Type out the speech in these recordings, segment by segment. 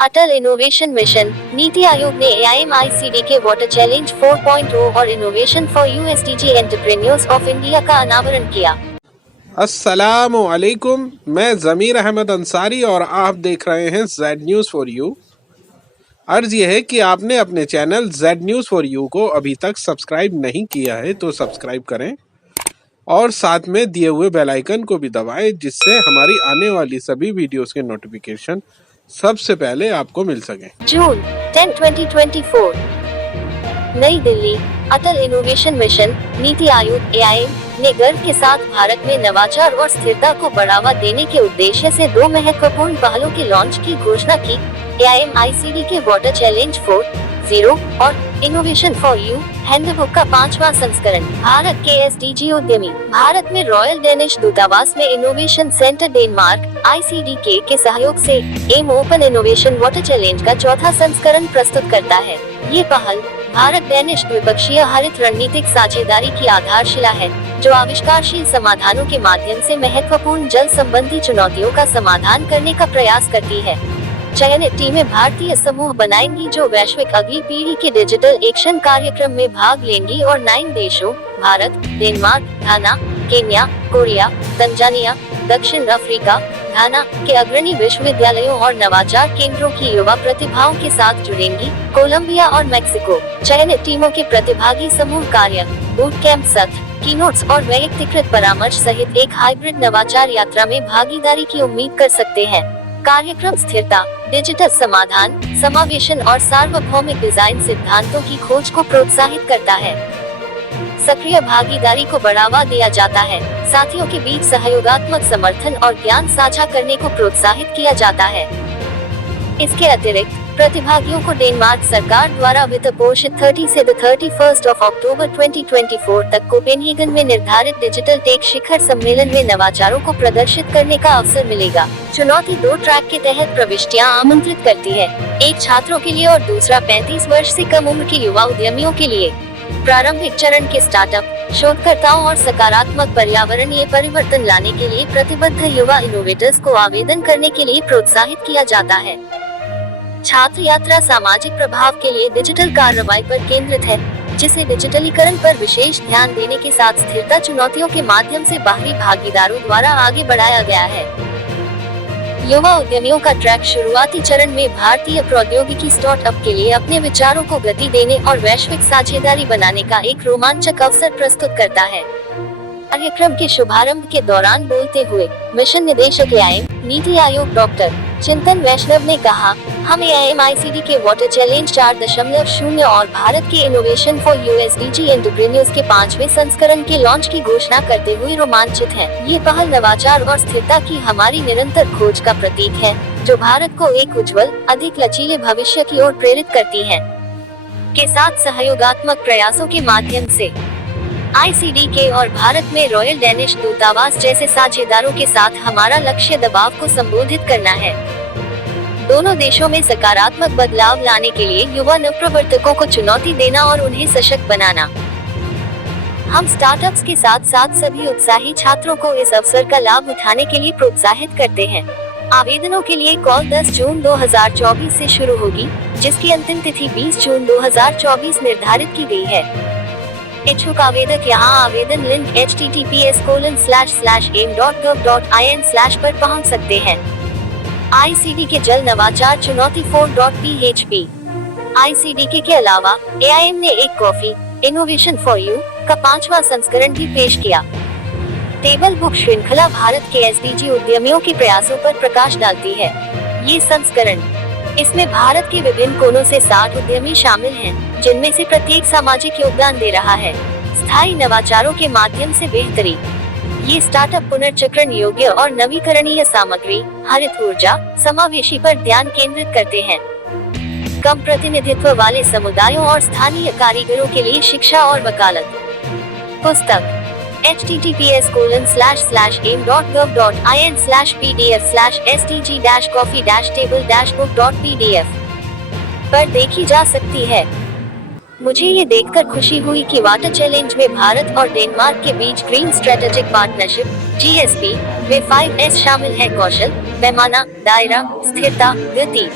अटल innovation mission, NITI Aayog ने AIMICD के water challenge 4.0 और innovation for USDG entrepreneurs of India का अनावरण किया। अस्सलामु अलैकुम, मैं ज़मीर अहमद अंसारी और आप देख रहे हैं जेड न्यूज़ फॉर यू। अर्ज़ यह है कि आपने अपने channel Z news for you को अभी तक सब्सक्राइब नहीं किया है तो सब्सक्राइब करें और साथ में दिए हुए बेल आइकन को भी दबाएं, जिससे हमारी आने वाली सभी वीडियोस के नोटिफिकेशन सबसे पहले आपको मिल सके। जून 10, 2024, नई दिल्ली। अटल innovation mission, NITI Aayog AIM ने गर्व के साथ भारत में नवाचार और स्थिरता को बढ़ावा देने के उद्देश्य से दो महत्वपूर्ण पहलों के लॉन्च की घोषणा की। AIMICD के वाटर चैलेंज 4.0 और इनोवेशन फॉर यू हैंडबुक का 5वां संस्करण। भारत के SDG उद्यमी भारत में रॉयल डेनिश दूतावास में इनोवेशन सेंटर डेनमार्क ICDK के सहयोग से am open innovation water challenge का चौथा संस्करण प्रस्तुत करता है। ये पहल भारत डेनिश द्विपक्षीय हरित रणनीतिक साझेदारी की आधारशिला है, जो आविष्कारशील समाधानों के माध्यम से महत्वपूर्ण जल संबंधी चुनौतियों का समाधान करने का प्रयास करती है। चयनित टीमें भारतीय समूह बनाएंगी जो वैश्विक अगली पीढ़ी के डिजिटल एक्शन कार्यक्रम में भाग लेंगी और 9 देशों भारत, डेनमार्क, घाना, केन्या, कोरिया, तंजानिया, दक्षिण अफ्रीका, घाना के अग्रणी विश्वविद्यालयों और नवाचार केंद्रों की युवा प्रतिभाओं के साथ जुड़ेंगी। कोलंबिया और मेक्सिको। चयनित टीमों के प्रतिभागी समूह कार्य, बूट कैंप, सत्र, कीनोट्स और वैयक्तिकृत परामर्श सहित एक हाइब्रिड नवाचार यात्रा में भागीदारी की उम्मीद कर सकते हैं। कार्यक्रम स्थिरता, डिजिटल समाधान, समावेशन और सार्वभौमिक डिजाइन सिद्धांतों की खोज को प्रोत्साहित करता है। सक्रिय भागीदारी को बढ़ावा दिया जाता है। साथियों के बीच सहयोगात्मक समर्थन और ज्ञान साझा करने को प्रोत्साहित किया जाता है। इसके अतिरिक्त प्रतिभागियों को डेनमार्क सरकार द्वारा वित्त पोषित 30 से 31 अक्टूबर 2024 तक कोपेनहेगन में निर्धारित डिजिटल टेक शिखर सम्मेलन में नवाचारों को प्रदर्शित करने का अवसर मिलेगा। चुनौती 2 ट्रैक के तहत प्रविष्टियां आमंत्रित करती है, एक छात्रों के लिए और दूसरा 35 वर्ष से कम उम्र के युवा उद्यमियों के लिए। प्रारंभिक चरण के स्टार्टअप, शोधकर्ताओं और सकारात्मक पर्यावरणीय परिवर्तन लाने के लिए प्रतिबद्ध युवा इनोवेटर्स को आवेदन करने के लिए प्रोत्साहित किया जाता है। छात्र यात्रा सामाजिक प्रभाव के लिए डिजिटल कार्रवाई पर केंद्रित है, जिसे डिजिटलीकरण पर विशेष ध्यान देने के साथ स्थिरता चुनौतियों के माध्यम से बाहरी भागीदारों द्वारा आगे बढ़ाया गया है। युवा उद्यमियों का ट्रैक शुरुआती चरण में भारतीय प्रौद्योगिकी स्टार्टअप के लिए अपने विचारों को गति देने और वैश्विक साझेदारी बनाने का एक रोमांचक अवसर प्रस्तुत करता है। कार्यक्रम के शुभारंभ के दौरान बोलते हुए मिशन निदेशक AIM, नीति आयोग डॉक्टर चिंतन वैष्णव ने कहा, हम AIMICD के वाटर चैलेंज 4.0 और भारत के इनोवेशन फॉर USDG एंटरप्रेन्योर्स के 5वें संस्करण के लॉन्च की घोषणा करते हुए रोमांचित हैं। ये पहल नवाचार और स्थिरता की हमारी निरंतर खोज का प्रतीक है, जो भारत को एक उज्जवल, अधिक लचीले भविष्य की ओर प्रेरित करती है। के साथ सहयोगात्मक प्रयासों के माध्यम से ICDK और भारत में रॉयल डेनिश दूतावास जैसे साझेदारों के साथ हमारा लक्ष्य दबाव को संबोधित करना है। दोनों देशों में सकारात्मक बदलाव लाने के लिए युवा नवप्रवर्तकों को चुनौती देना और उन्हें सशक्त बनाना। हम स्टार्टअप्स के साथ साथ सभी उत्साही छात्रों को इस अवसर का लाभ उठाने के लिए प्रोत्साहित करते हैं। आवेदनों के लिए कॉल 10 जून 2024 से शुरू होगी, जिसकी अंतिम तिथि 20 जून 2024 निर्धारित की गई है। इच्छुक आवेदक यहाँ आवेदन लिंक https://aim.gov.in/ पर पहुँच सकते हैं। ICD के जल नवाचार चुनौती 4.php। ICDK के अलावा AIM ने एक कॉफी इनोवेशन फॉर यू का 5वां संस्करण भी पेश किया। टेबल बुक श्रृंखला भारत के SDG उद्यमियों के प्रयासों पर प्रकाश डालती है। ये संस्करण, इसमें भारत के विभिन्न कोनों से 60 उद्यमी शामिल हैं, जिनमें से प्रत्येक सामाजिक योगदान दे रहा है। स्थायी नवाचारों के माध्यम से बेहतरी। ये स्टार्टअप पुनर्चक्रण योग्य और नवीकरणीय सामग्री, हरित ऊर्जा, समावेशी पर ध्यान केंद्रित करते हैं। कम प्रतिनिधित्व वाले समुदायों और स्थानीय कारीगरों के लिए शिक्षा और वकालत। पुस्तक https://aim.gov.in/pdf/sdg-coffee-table-book.pdf पर देखी जा सकती है। मुझे ये देखकर खुशी हुई कि वाटर चैलेंज में भारत और डेनमार्क के बीच ग्रीन स्ट्रेटेजिक पार्टनरशिप GSP में 5S शामिल है: कौशल, पैमाना, दायरा, स्थिरता, गति।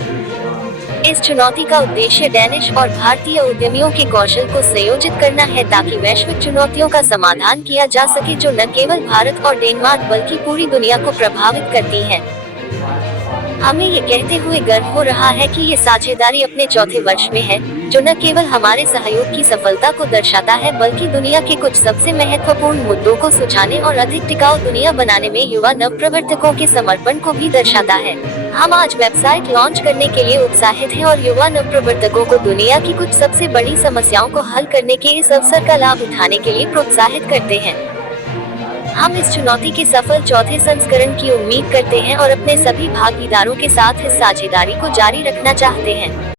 इस चुनौती का उद्देश्य डैनिश और भारतीय उद्यमियों के कौशल को संयोजित करना है ताकि वैश्विक चुनौतियों का समाधान किया जा सके जो न केवल भारत और डेनमार्क बल्कि पूरी दुनिया को प्रभावित करती हैं। हमें ये कहते हुए गर्व हो रहा है कि ये साझेदारी अपने चौथे वर्ष में है, जो न केवल हमारे सहयोग की सफलता को दर्शाता है बल्कि दुनिया के कुछ सबसे महत्वपूर्ण मुद्दों को सुलझाने और अधिक टिकाऊ दुनिया बनाने में युवा नवप्रवर्तकों के समर्पण को भी दर्शाता है। हम आज वेबसाइट लॉन्च करने के लिए उत्साहित हैं और युवा नवप्रवर्तकों को दुनिया की कुछ सबसे बड़ी समस्याओं को हल करने के इस अवसर का लाभ उठाने के लिए प्रोत्साहित करते हैं। हम इस चुनौती के सफल चौथे संस्करण की उम्मीद करते हैं और अपने सभी भागीदारों के साथ इस साझेदारी को जारी रखना चाहते हैं।